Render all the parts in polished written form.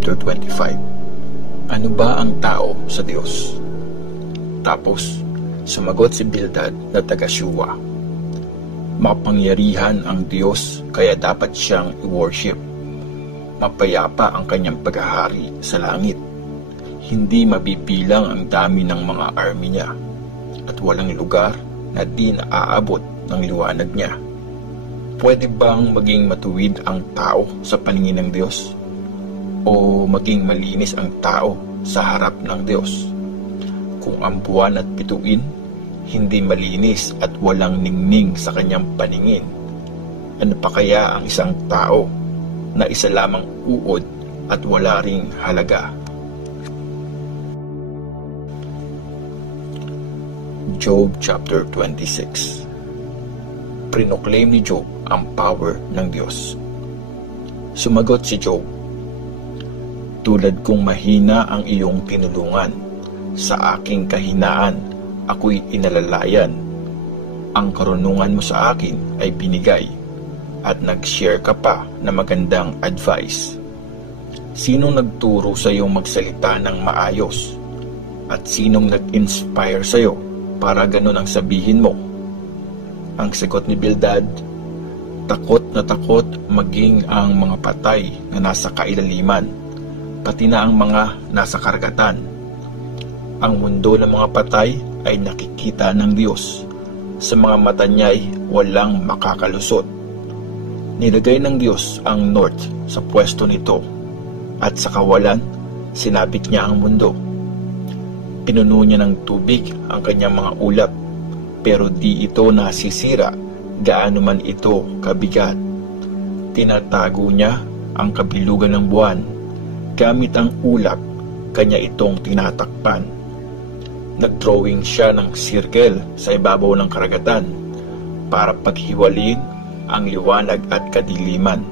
chapter 25. Ano ba ang tao sa Diyos? Tapos, sumagot si Bildad na taga-Shuwa. Mapangyarihan ang Diyos, kaya dapat siyang i-worship. Mapayapa ang kanyang paghahari sa langit. Hindi mabibilang ang dami ng mga army niya, at walang lugar na di naaabot ng liwanag niya. Pwede bang maging matuwid ang tao sa paningin ng Diyos? O maging malinis ang tao sa harap ng Diyos? Kung ang buwan at bituin hindi malinis at walang ningning sa kanyang paningin, ano pa kaya ang isang tao na isa lamang uod at wala ring halaga? Job chapter 26. Prinoclaim ni Job ang power ng Diyos. Sumagot si Job, tulad kong mahina ang iyong tinulungan, sa aking kahinaan ako'y inalalayan. Ang karunungan mo sa akin ay binigay, at nag-share ka pa na magandang advice. Sinong nagturo sa iyong magsalita ng maayos? At sinong nag-inspire sa iyo para ganun ang sabihin mo? Ang sagot ni Bildad, takot na takot maging ang mga patay na nasa kailaliman, pati na ang mga nasa karagatan. Ang mundo ng mga patay ay nakikita ng Diyos. Sa mga mata niya'y walang makakalusot. Nilagay ng Diyos ang north sa pwesto nito, at sa kawalan, sinabit niya ang mundo. Pinuno niya ng tubig ang kanyang mga ulap, pero di ito nasisira gaano man ito kabigat. Tinatago niya ang kabilugan ng buwan, gamit ang ulap, kanya itong tinatakpan. Nagdrawing siya ng circle sa ibabaw ng karagatan para paghiwalin ang liwanag at kadiliman.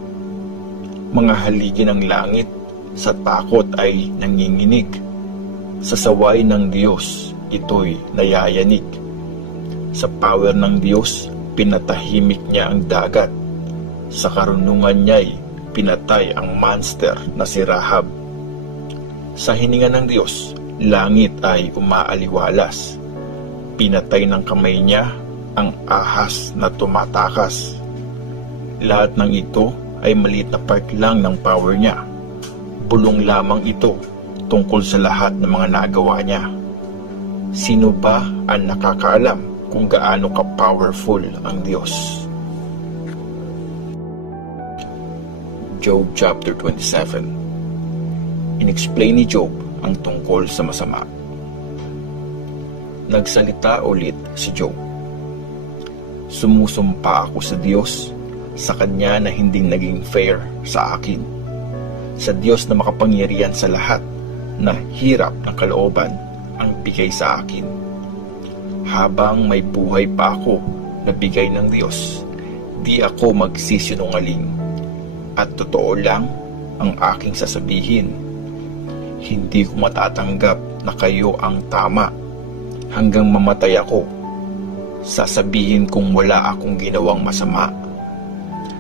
Mga haligi ng langit sa takot ay nanginginig. Sa saway ng Diyos, ito'y nayayanig. Sa power ng Diyos, pinatahimik niya ang dagat. Sa karunungan niya'y pinatay ang monster na si Rahab. Sa hininga ng Diyos, langit ay umaaliwalas. Pinatay ng kamay niya ang ahas na tumatakas. Lahat ng ito ay maliit na part lang ng power niya. Bulong lamang ito tungkol sa lahat ng mga nagawa niya. Sino ba ang nakakaalam kung gaano ka-powerful ang Diyos? Job chapter 27. Inexplain ni Job ang tungkol sa masama. Nagsalita ulit si Job. Sumusumpa ako sa Diyos, sa Kanya na hindi naging fair sa akin, sa Diyos na makapangyarihan sa lahat, na hirap ng kalooban ang bigay sa akin. Habang may buhay pa ako na bigay ng Diyos, di ako magsisinungaling, at totoo lang ang aking sasabihin. Hindi ko matatanggap na kayo ang tama. Hanggang mamatay ako, sasabihin kong wala akong ginawang masama.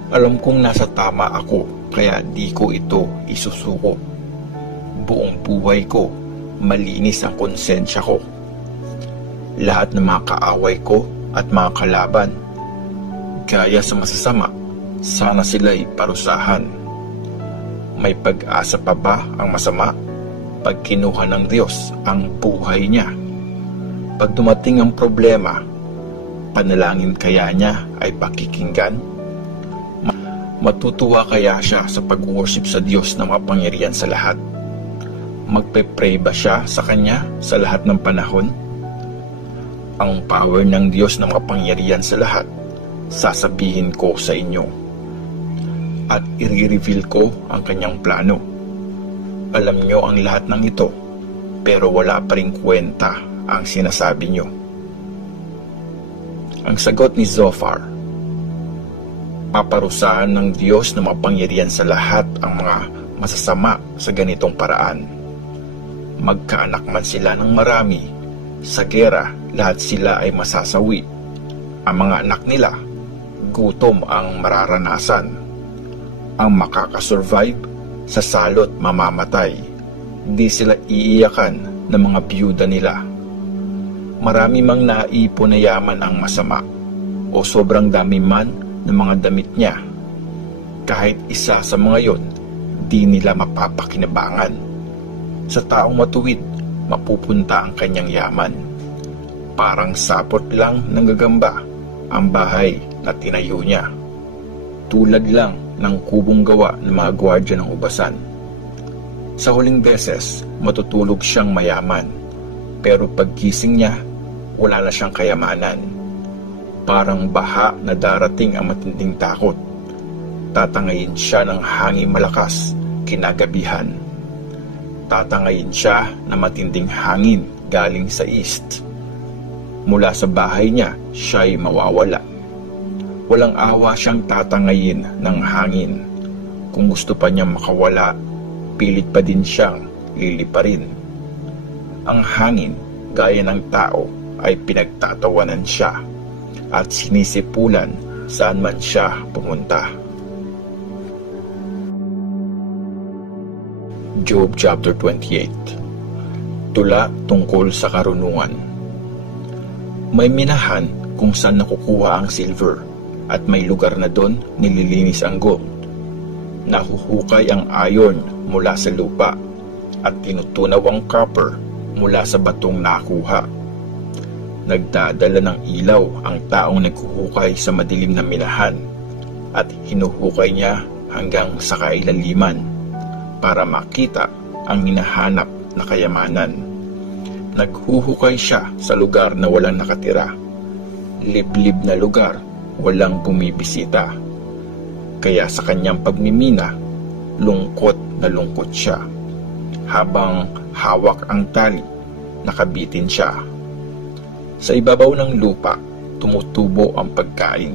Alam kong nasa tama ako, kaya di ko ito isusuko. Buong buhay ko, malinis ang konsensya ko. Lahat ng mga kaaway ko at mga kalaban, gaya sa masasama, sana sila'y parusahan. May pag-asa pa ba ang masama pag kinuha ng Diyos ang buhay niya? Pag dumating ang problema, panalangin kaya niya ay pakikinggan? Matutuwa kaya siya sa pag-worship sa Diyos na makapangyarihan sa lahat? Magpe-pray ba siya sa Kanya sa lahat ng panahon? Ang power ng Diyos na makapangyarihan sa lahat, sasabihin ko sa inyo. At i-reveal ko ang Kanyang plano. Alam nyo ang lahat ng ito, pero wala pa ring kwenta ang sinasabi nyo. Ang sagot ni Zophar, paparusahan ng Diyos na makapangyarihan sa lahat ang mga masasama sa ganitong paraan. Magkaanak man sila ng marami, sa gera lahat sila ay masasawi. Ang mga anak nila, gutom ang mararanasan. Ang makakasurvive, sa salot mamamatay. Di sila iiyakan ng mga biyuda nila. Marami mang naipon na yaman ang masama, o sobrang dami man ng mga damit niya. Kahit isa sa mga yon, di nila mapapakinabangan. Sa taong matuwid, mapupunta ang kanyang yaman. Parang sapot lang ng gagamba ang bahay na tinayo niya. Tulad lang ng kubong gawa ng mga gwardya ng ubasan. Sa huling beses, matutulog siyang mayaman, pero paggising niya, wala na siyang kayamanan. Parang baha na darating ang matinding takot. Tatangayin siya ng hangin malakas kinagabihan. Tatangayin siya ng matinding hangin galing sa east. Mula sa bahay niya, siya'y mawawala. Walang awa siyang tatangayin ng hangin. Kung gusto pa niyang makawala, pilit pa din siyang liliparin. Ang hangin, gaya ng tao, ay pinagtatawanan siya at sinisipulan saan man siya pumunta. Job chapter 28. Tula tungkol sa karunungan. May minahan kung saan nakukuha ang silver, at may lugar na doon nililinis ang gold. Nahuhukay ang iron mula sa lupa, at tinutunaw ang copper mula sa batong nakuha. Nagdadala ng ilaw ang taong naghuhukay sa madilim na minahan, at hinuhukay niya hanggang sa kailaliman para makita ang hinahanap na kayamanan. Naghuhukay siya sa lugar na walang nakatira, liblib na lugar, walang bumibisita. Kaya sa kanyang pagmimina, lungkot na lungkot siya. Habang hawak ang tali, nakabitin siya. Sa ibabaw ng lupa, tumutubo ang pagkain,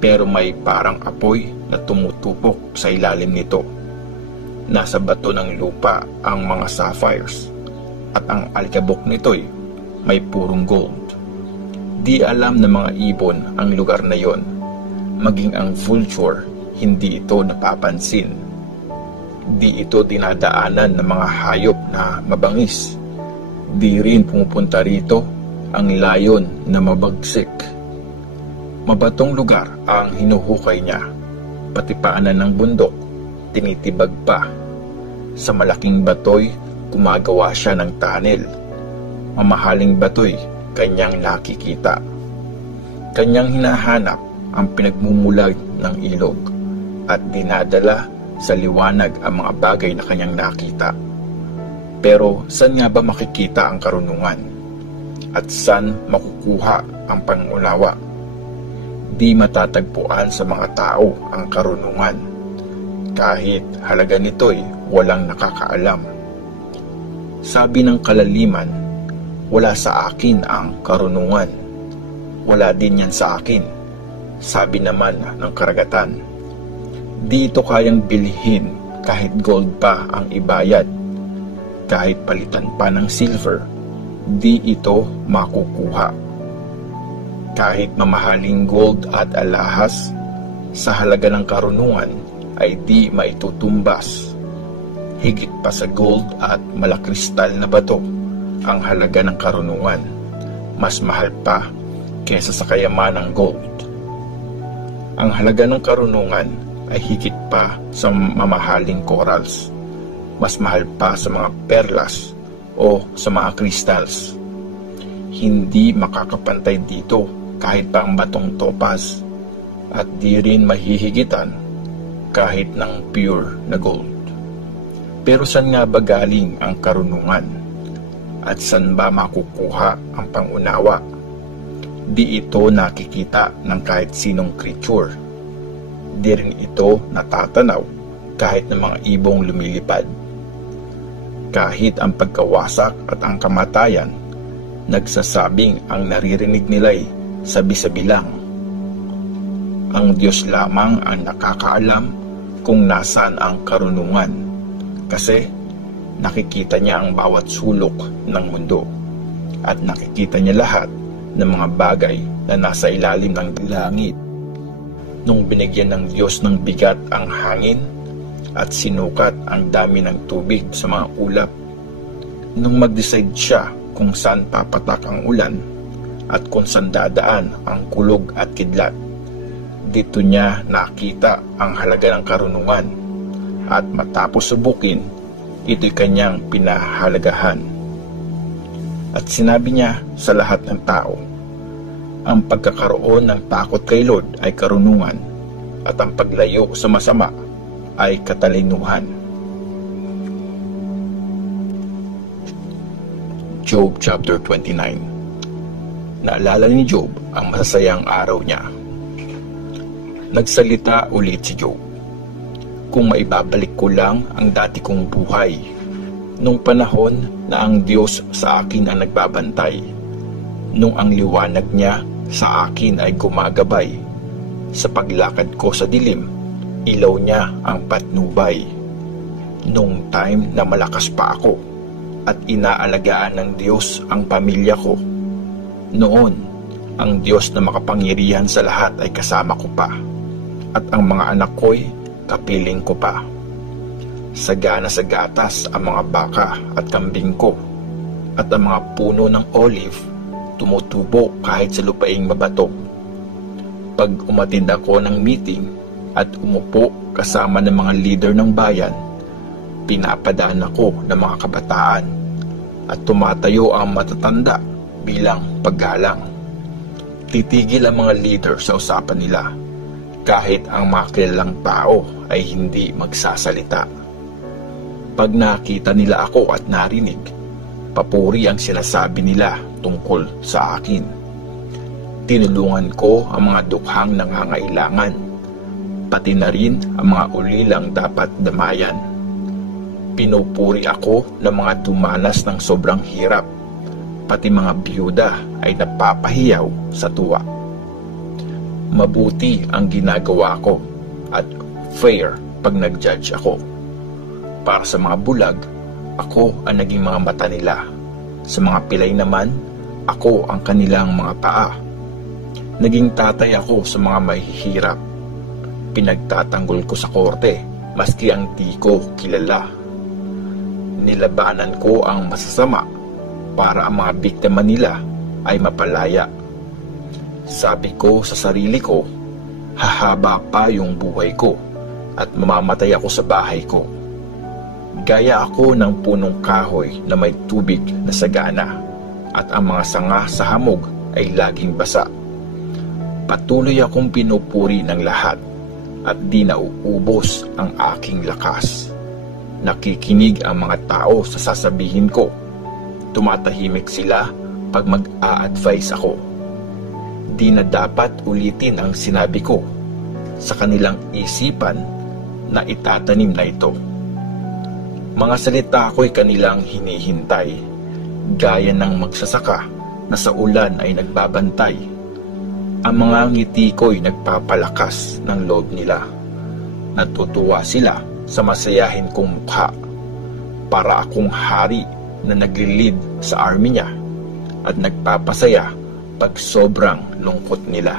pero may parang apoy na tumutupok sa ilalim nito. Nasa bato ng lupa ang mga sapphires, at ang alikabok nito'y may purong gold. Di alam ng mga ibon ang lugar na yon, maging ang vulture hindi ito napapansin. Di ito dinadaanan ng mga hayop na mabangis. Di rin pumupunta rito ang layon na mabagsik. Mabatong lugar ang hinuhukay niya, pati paanan ng bundok, tinitibag pa. Sa malaking batoy, gumagawa siya ng tunnel. Mamahaling batoy, kanyang nakikita. Kanyang hinahanap ang pinagmumulag ng ilog, at dinadala sa liwanag ang mga bagay na kanyang nakita. Pero saan nga ba makikita ang karunungan? At saan makukuha ang pangunawa? Di matatagpuan sa mga tao ang karunungan. Kahit halaga nito'y walang nakakaalam. Sabi ng kalaliman, wala sa akin ang karunungan. Wala din yan sa akin. Sabi naman ng karagatan, di ito kayang bilhin kahit gold pa ang ibayad. Kahit palitan pa ng silver, di ito makukuha. Kahit mamahaling gold at alahas, sa halaga ng karunungan ay di maitutumbas. Higit pa sa gold at malakristal na bato ang halaga ng karunungan. Mas mahal pa kesa sa kayamanang gold. Ang halaga ng karunungan ay higit pa sa mamahaling corals. Mas mahal pa sa mga perlas o sa mga crystals. Hindi makakapantay dito kahit pa ang batong topaz, at di rin mahihigitan kahit ng pure na gold. Pero saan nga ba galing ang karunungan? At saan ba makukuha ang pangunawa? Di ito nakikita ng kahit sinong creature. Di rin ito natatanaw kahit ng mga ibong lumilipad. Kahit ang pagkawasak at ang kamatayan, nagsasabing ang naririnig nila'y sabi-sabi lang. Ang Diyos lamang ang nakakaalam kung nasaan ang karunungan, kasi nakikita niya ang bawat sulok ng mundo, at nakikita niya lahat ng mga bagay na nasa ilalim ng langit. Nung binigyan ng Diyos ng bigat ang hangin, at sinukat ang dami ng tubig sa mga ulap. Nung mag-decide siya kung saan papatak ang ulan at kung saan dadaan ang kulog at kidlat, dito niya nakita ang halaga ng karunungan, at matapos subukin, ito'y kanyang pinahalagahan. At sinabi niya sa lahat ng tao, ang pagkakaroon ng takot kay Lord ay karunungan, at ang paglayo sa masama ay katalinuhan. Job chapter 29. Naalala ni Job ang masasayang araw niya. Nagsalita ulit si Job, kung maibabalik ko lang ang dati kong buhay, nung panahon na ang Diyos sa akin ang nagbabantay, nung ang liwanag niya sa akin ay gumagabay, sa paglakad ko sa dilim, ilaw niya ang patnubay. Nung time na malakas pa ako at inaalagaan ng Diyos ang pamilya ko, noon ang Diyos na makapangyarihan sa lahat ay kasama ko pa, at ang mga anak ko'y kapiling ko pa. Sagana sa gatas ang mga baka at kambing ko, at ang mga puno ng olive tumutubo kahit sa lupaing mabato. Pag umattend ako ng meeting at umupo kasama ng mga leader ng bayan, pinapadaan ako ng mga kabataan at tumatayo ang matatanda bilang paggalang. Titigil ang mga leader sa usapan nila kahit ang mga kilalang tao ay hindi magsasalita. Pag nakita nila ako at narinig, papuri ang sinasabi nila tungkol sa akin. Tinulungan ko ang mga dukhang nangangailangan, pati na rin ang mga ulilang dapat damayan. Pinupuri ako ng mga dumanas ng sobrang hirap, pati mga biyuda ay napapahiyaw sa tuwa. Mabuti ang ginagawa ko at fair pag nag-judge ako. Para sa mga bulag, ako ang naging mga mata nila. Sa mga pilay naman, ako ang kanilang mga paa. Naging tatay ako sa mga mahihirap. Pinagtatanggol ko sa korte, maski ang di ko kilala. Nilabanan ko ang masasama para ang mga biktima nila ay mapalaya. Sabi ko sa sarili ko, hahaba pa yung buhay ko at mamamatay ako sa bahay ko. Gaya ako ng punong kahoy na may tubig na sagana, at ang mga sanga sa hamog ay laging basa. Patuloy akong pinupuri ng lahat at di nauubos ang aking lakas. Nakikinig ang mga tao sa sasabihin ko. Tumatahimik sila pag mag-a-advise ako. Di na dapat ulitin ang sinabi ko sa kanilang isipan na itatanim na ito. Mga salita ko'y kanilang hinihintay, gaya ng magsasaka na sa ulan ay nagbabantay. Ang mga ngiti ko'y nagpapalakas ng loob nila. Natutuwa sila sa masayahin kong mukha, para akong hari na nag-lead sa army niya at nagpapasaya pag sobrang lungkot nila.